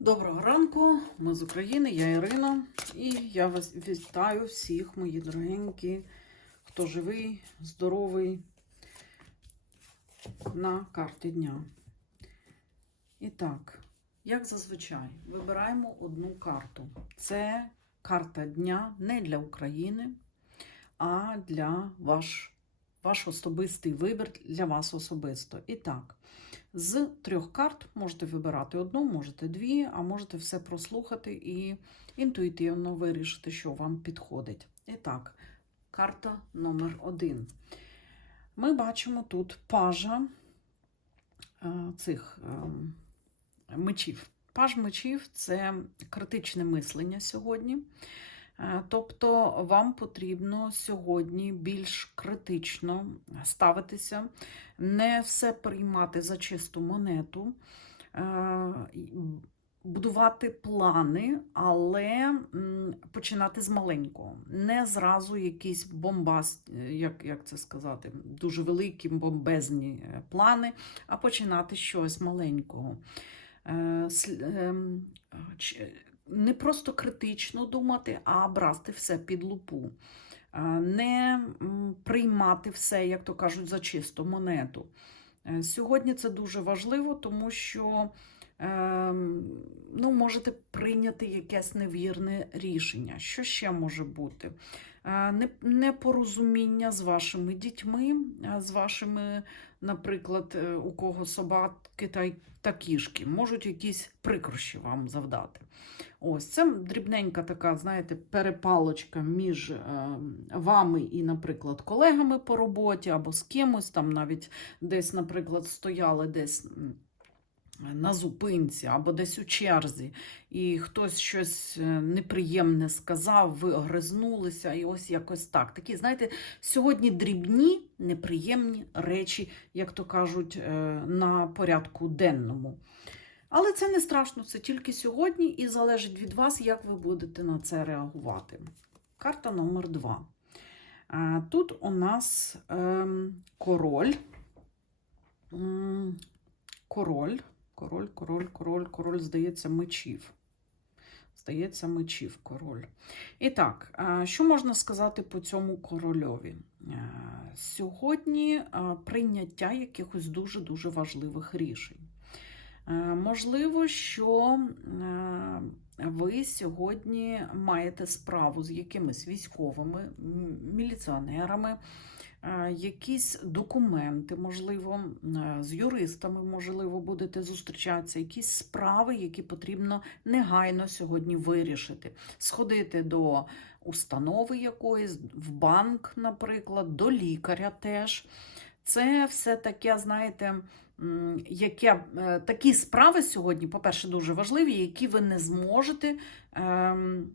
Доброго ранку, ми з України, я Ірина, і я вас вітаю всіх, мої дорогенькі, хто живий, здоровий на карті дня. І так, як зазвичай, вибираємо одну карту. Це карта дня не для України, а для ваш, ваш особистий вибір для вас особисто. І так. З трьох карт можете вибирати одну, можете дві, а можете все прослухати і інтуїтивно вирішити, що вам підходить. І так, карта номер один. Ми бачимо тут пажа е, цих е, мечів. Паж мечів це критичне мислення сьогодні. Е, Тобто вам потрібно сьогодні більш критично ставитися, не все приймати за чисту монету, е, будувати плани, але починати з маленького. Не зразу якісь бомбаст, як, як це сказати, дуже великі бомбезні е, плани, а починати чогось маленького. Не просто критично думати, а брати все під лупу. Е, Не приймати все, як то кажуть, за чисту монету. Е, Сьогодні це дуже важливо, тому що ну, можете прийняти якесь невірне рішення. Що ще може бути? Е, Непорозуміння з вашими дітьми, е, з вашими, наприклад, е, у кого собаки та, та кішки, можуть якісь прикрощі вам завдати. Ось це дрібненька така, знаєте, перепалочка між вами і, наприклад, колегами по роботі або з кимось, там навіть десь, наприклад, стояли десь. На зупинці або десь у черзі, і хтось щось е, неприємне сказав, ви огризнулися, і ось якось так. Такі, знаєте, сьогодні дрібні, неприємні речі, як то кажуть, е, на порядку денному. Але це не страшно, це тільки сьогодні, і залежить від вас, як ви будете на це реагувати. Карта номер два. Тут у нас ем, король. Король, король, король, король, король, здається, мечів. Здається, мечів король. І так, що можна сказати по цьому корольові? Сьогодні прийняття якихось дуже-дуже важливих рішень. Можливо, що ви сьогодні маєте справу з якимись військовими, міліціонерами, якісь документи, можливо, е, з юристами, можливо, будете зустрічатися, якісь справи, які потрібно негайно сьогодні вирішити. Сходити до установи якоїсь, в банк, наприклад, до лікаря теж. Це все таке, знаєте, яке, е, такі справи сьогодні, по-перше, дуже важливі, які ви не зможете ем,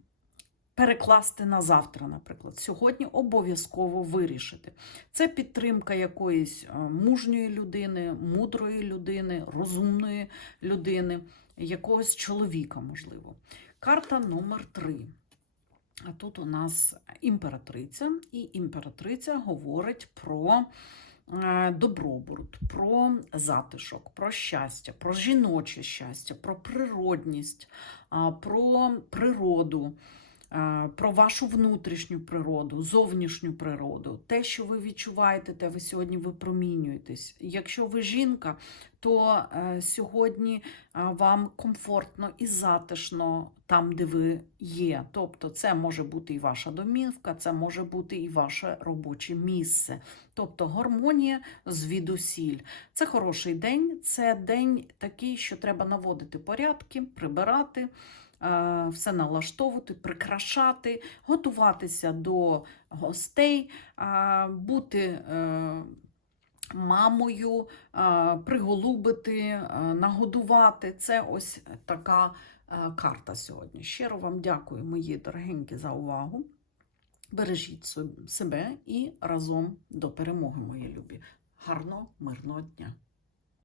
перекласти на завтра, наприклад. Сьогодні обов'язково вирішити. Це підтримка якоїсь е, мужньої людини, мудрої людини, розумної людини, якогось чоловіка, можливо. Карта номер три. А тут у нас імператриця, і імператриця говорить про е, добробут, про затишок, про щастя, про жіноче щастя, про природність, про природу, про вашу внутрішню природу, зовнішню природу, те, що ви відчуваєте, те ви сьогодні випромінюєтесь. Якщо ви жінка, то е, сьогодні е, вам комфортно і затишно там, де ви є. Тобто, це може бути і ваша домівка, це може бути і ваше робоче місце. Тобто гармонія звідусіль. Це хороший день, це день такий, що треба наводити порядки, прибирати. Е, Все налаштовувати, прикрашати, готуватися до гостей, е, бути е, мамою, приголубити, нагодувати. Це ось така карта сьогодні. Щиро вам дякую, мої дорогенькі, за увагу. Бережіть себе і разом до перемоги, мої любі. Гарного, мирного дня!